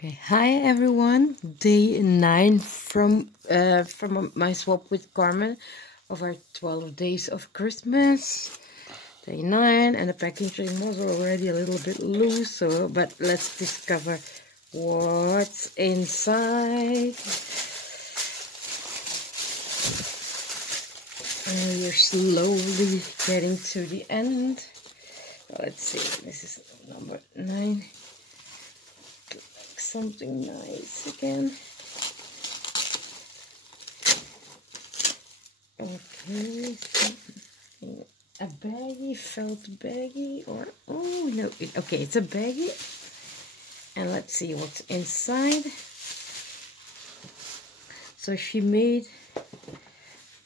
Okay, hi everyone. Day 9 from my swap with Carmen of our 12 days of Christmas. Day 9, and the packaging was already a little bit loose, but let's discover what's inside. And we're slowly getting to the end. Let's see, this is number 9. Something nice again. Okay, a baggie, felt baggie, or oh no, okay, it's a baggie. And let's see what's inside. So she made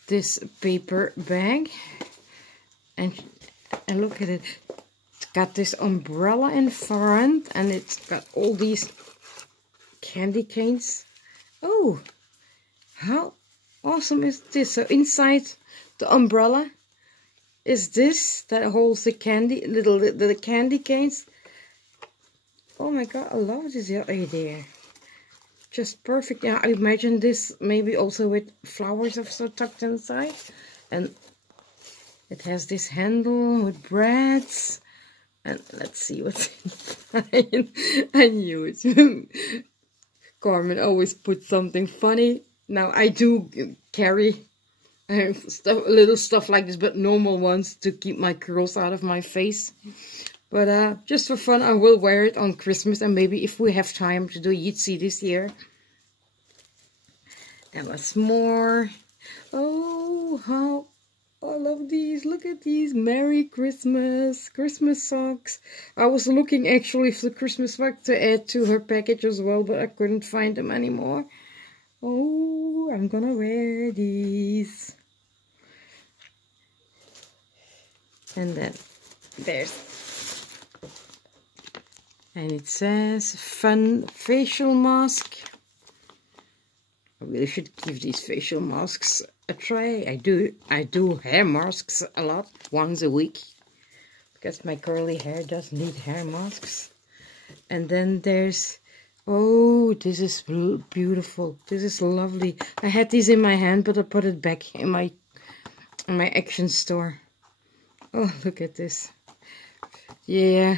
this paper bag, and look at it. It's got this umbrella in front, and it's got all these candy canes. Oh, how awesome is this? So inside the umbrella is this that holds the candy, the candy canes. Oh my god, I love this idea. Just perfect. Yeah, I imagine this maybe also with flowers or so tucked inside. And it has this handle with breads. And let's see what's inside. I knew it. Carmen always puts something funny. Now I do carry little stuff like this, but normal ones to keep my curls out of my face. But just for fun, I will wear it on Christmas, and maybe if we have time to do Yitzi this year. And what's more? Oh, how I love these. Look at these. Merry Christmas. Christmas socks. I was looking actually for the Christmas socks to add to her package as well, but I couldn't find them anymore. Oh, I'm gonna wear these. And then and it says fun facial mask. I really should give these facial masks a try. I do hair masks a lot, once a week, because my curly hair does need hair masks. And then there's, oh, this is beautiful. This is lovely. I had these in my hand, but I put it back in my Action store. Oh, look at this. Yeah,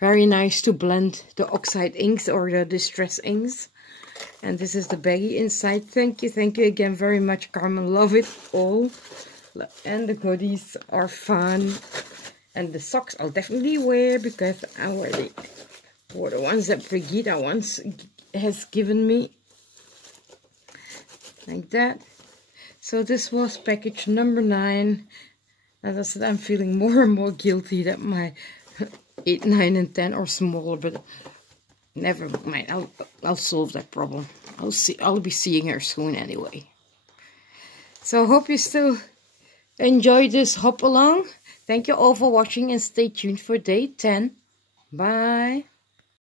very nice to blend the oxide inks or the distress inks. And this is the baggie inside. Thank you again very much, Carmen. Love it all. And the goodies are fun. And the socks I'll definitely wear, because I already wore the ones that Brigitte once has given me. Like that. So this was package number 9. As I said, I'm feeling more and more guilty that my 8, 9, and 10 are smaller, but never mind. I'll solve that problem. I'll be seeing her soon anyway. So I hope you still enjoy this hop along. Thank you all for watching, and stay tuned for day 10. Bye.